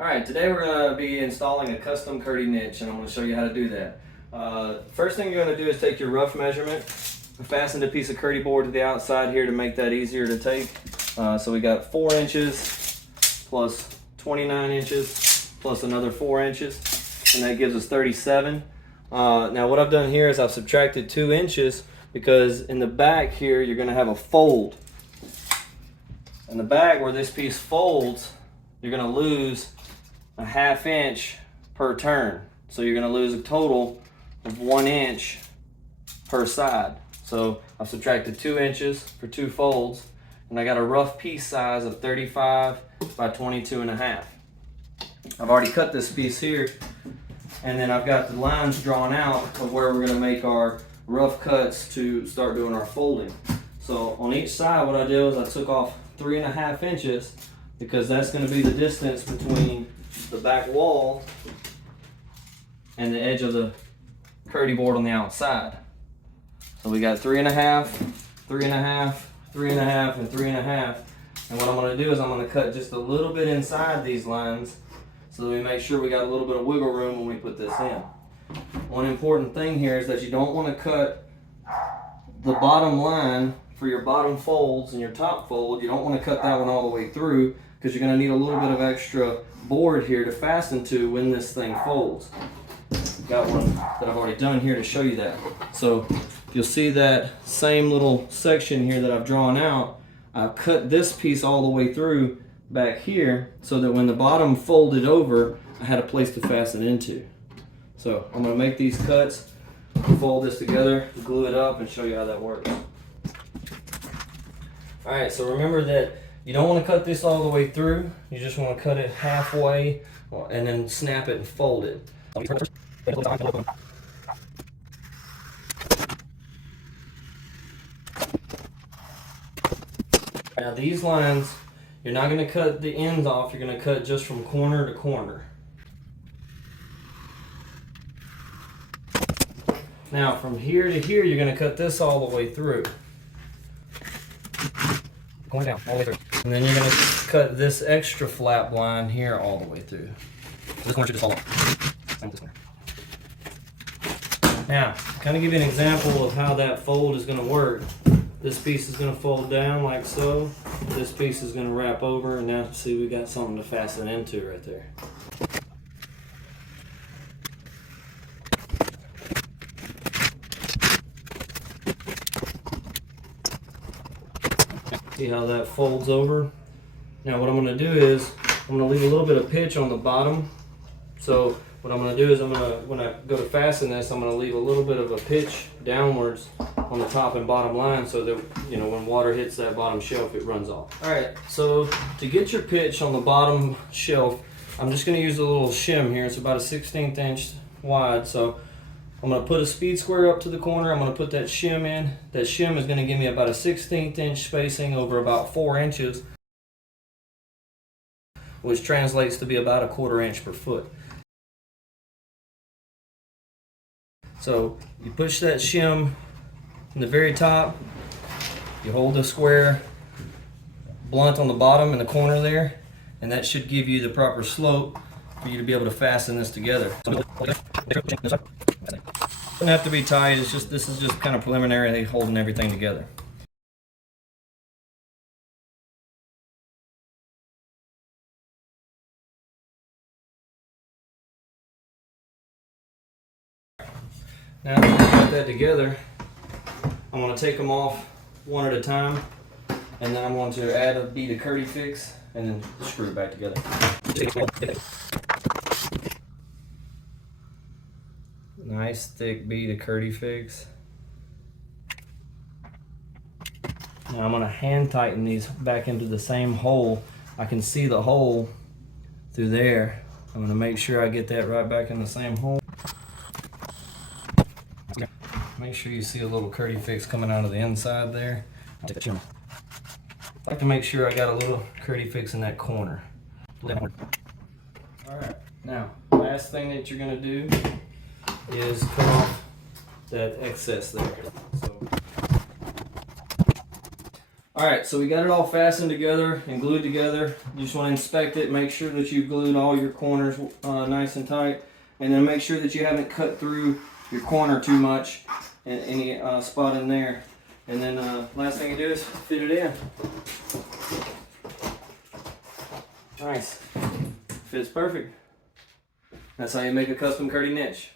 Alright, today we're going to be installing a custom Kerdi niche, and I'm going to show you how to do that. First thing you're going to do is take your rough measurement, fasten a piece of Kerdi-board to the outside here to make that easier to take. So we got 4 inches plus 29 inches plus another 4 inches, and that gives us 37. Now what I've done here is I've subtracted 2 inches because in the back here you're going to have a fold. In the back where this piece folds, you're going to lose a 1/2 inch per turn. So you're going to lose a total of 1 inch per side. So I've subtracted 2 inches for 2 folds, and I got a rough piece size of 35 by 22.5. I've already cut this piece here, and then I've got the lines drawn out of where we're going to make our rough cuts to start doing our folding. So on each side what I did was I took off 3.5 inches because that's going to be the distance between the back wall and the edge of the Kerdi-board on the outside. So we got 3.5, 3.5, 3.5, and 3.5. And what I'm going to do is I'm going to cut just a little bit inside these lines so that we make sure we got a little bit of wiggle room when we put this in. One important thing here is that you don't want to cut the bottom line for your bottom folds and your top fold. You don't want to cut that one all the way through because you're going to need a little bit of extra board here to fasten to when this thing folds. Got one that I've already done here to show you that. So you'll see that same little section here that I've drawn out. I've cut this piece all the way through back here so that when the bottom folded over, I had a place to fasten into. So I'm going to make these cuts, fold this together, glue it up, and show you how that works. Alright, so remember that you don't want to cut this all the way through. You just want to cut it halfway and then snap it and fold it. Now these lines, you're not going to cut the ends off, you're going to cut just from corner to corner. Now from here to here, you're going to cut this all the way through. Going down all the way through. And then you're going to cut this extra flap line here all the way through. So this corner should just fall off. Now, kind of give you an example of how that fold is going to work. This piece is going to fold down like so. This piece is going to wrap over, and now see we got something to fasten into right there. See how that folds over? Now what I'm going to do is I'm going to leave a little bit of pitch on the bottom. So what I'm going to do is when I go to fasten this, I'm going to leave a little bit of a pitch downwards on the top and bottom line so that, you know, when water hits that bottom shelf, it runs off. Alright, so to get your pitch on the bottom shelf, I'm just going to use a little shim here. It's about a 1/16 inch wide. So I'm going to put a speed square up to the corner. I'm going to put that shim in. That shim is going to give me about a 1/16 inch spacing over about 4 inches, which translates to be about a 1/4 inch per foot. So you push that shim in the very top, you hold the square blunt on the bottom in the corner there, and that should give you the proper slope for you to be able to fasten this together. Doesn't have to be tight, it's just, this is just kind of preliminary holding everything together. Now that we've got that together, I'm going to take them off one at a time, and then I'm going to add a bead of Kerdi fix and then screw it back together. Nice thick bead of Kerdi fix. Now I'm going to hand tighten these back into the same hole. I can see the hole through there. I'm going to make sure I get that right back in the same hole. Make sure you see a little Kerdi fix coming out of the inside there. I like to make sure I got a little Kerdi fix in that corner. Alright, now last thing that you're going to do is cut off that excess there. So Alright, so we got it all fastened together and glued together. You just want to inspect it, make sure that you've glued all your corners nice and tight, and then make sure that you haven't cut through your corner too much in any spot in there. And then last thing you do is fit it in. Nice. Fits perfect. That's how you make a custom Kerdi niche.